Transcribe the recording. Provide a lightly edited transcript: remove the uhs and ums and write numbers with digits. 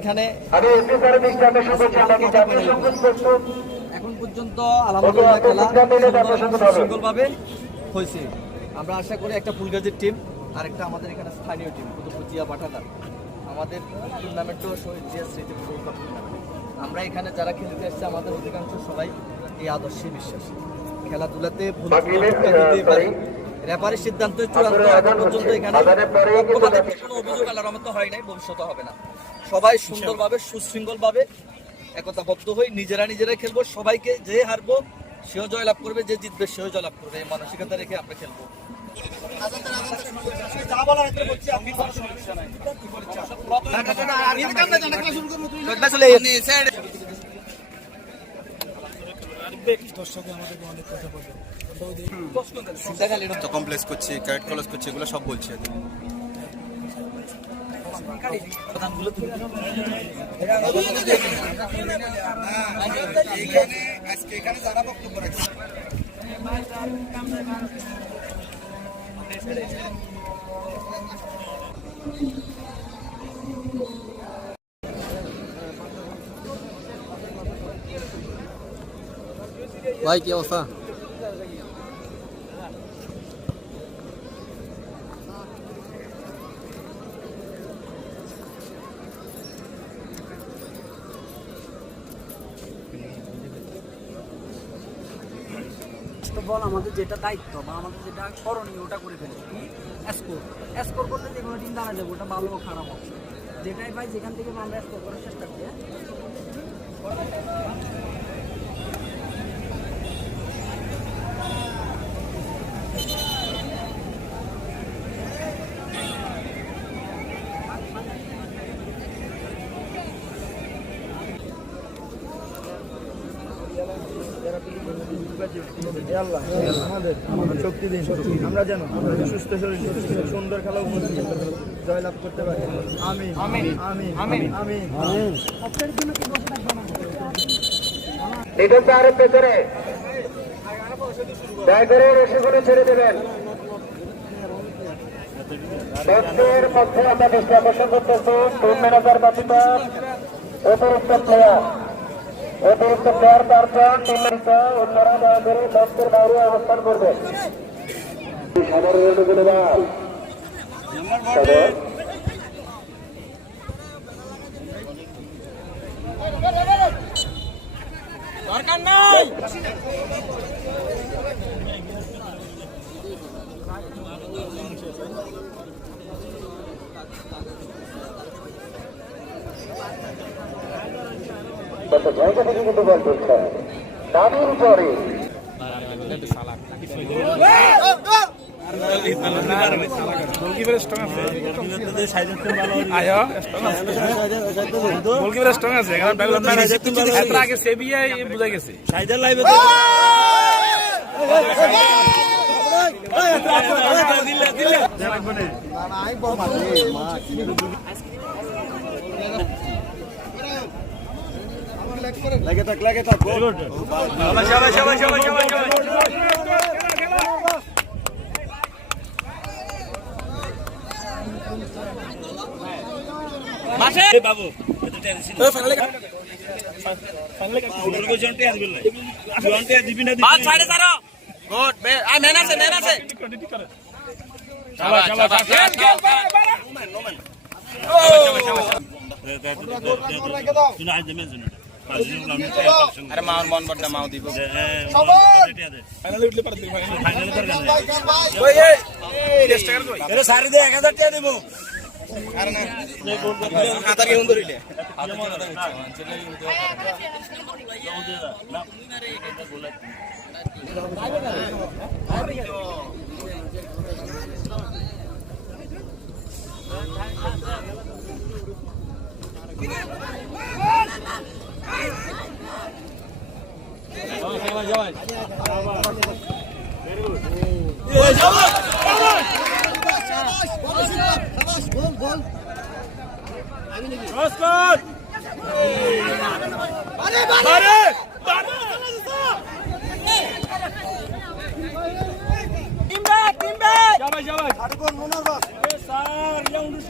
এখানে এখন পর্যন্ত আলহামদুলিল্লাহ খেলা সুশৃঙ্খলভাবে হয়েছে। আমরা আশা করি একটা ফুলগাজীর টিম আর একটা আমাদের এখানে স্থানীয় টিম কুতুবজিয়া পাঠাদার আমাদের টুর্নামেন্টও শহীদ জিয়া স্মৃতি ফুটবল কাপ টুর্নামেন্ট। আমরা এখানে যারা খেলতে এসেছে আমাদের অধিকাংশ সবাই এই আদর্শে বিশ্বাসী। খেলাধুলাতে ভুল দিতেই পারে, রেফারির সিদ্ধান্ত চূড়ান্ত এখন পর্যন্ত এখানে পক্ষপাতের কোনো অভিযোগ আল্লাহর রহমতে হয় নাই, ভবিষ্যতে হবে না। সবাই সুন্দরভাবে সুশৃঙ্খলভাবে একতাবদ্ধ হয়ে নিজেরাই খেলবো। সবাইকে যে হারবো সেও জয়লাভ করবে, যে জিতবে সেও জয়লাভ করবে, এই মানসিকতা রেখে আমরা খেলবো। কমপ্লেক্স করছে, ক্যারেট কলেজ করছে, এগুলো সব বলছে। ভাই কি অবস্থা? বল আমাদের যেটা দায়িত্ব বা আমাদের যেটা করণীয় ওটা করে ফেলছি। স্কোর করতে যে কোনো টিম দাঁড়া যাবে, ওটা ভালো খারাপ হবে যেটাই ভাই যেখান থেকে আমরা স্কোর করার চেষ্টা করি। আমাদের শক্তি দিন, আমরা যেন সুস্থ শরীর সুন্দর খেলা জয়লাভ করতে পারি। আমিন আমিন আমিন আমিন আমিন। আরো পেছনে দয়া করে রশিগুলো ছেড়ে দেবেন। দর্শকের মধ্যে আমরা দৃষ্টি আকর্ষণ করতেছি টিম ম্যানেজার ব্যতীত অতিরিক্ত প্লেয়ার 4জন টিম ম্যানেজার অন্যরা দয়া করে দর্শকের বাইরে অবস্থান করবেন। সাধারণ গুণবান দরকার নাই। জায়গা থেকে কিন্তু বল করছে দাবির উপরে বুঝা গেছে লাগে থাক বাবু আরে মার মন বড় মাও দিব ফাইনালে উঠলে পারে ফাইনালে করে গান ওই এই 10 টাকা কই এরে সারি দে 1000 টাকা দেব। আরে না আতা কে উন্দর হইলে Sar, yang udah